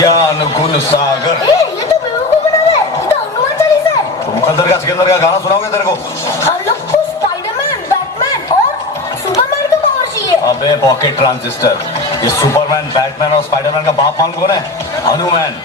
ज्ञान गुण सागर। ये तो बेवकूफ बना रहा है, ये तो हनुमान चालीसा है। तो मुकद्दर का सिकंदर का गाना सुनाओगे तेरे को? हम लोग को स्पाइडरमैन, बैटमैन और सुपरमैन का पावर चाहिए। अबे पॉकेट ट्रांजिस्टर, ये सुपरमैन, बैटमैन और स्पाइडरमैन का बाप मान कौन है? हनुमान।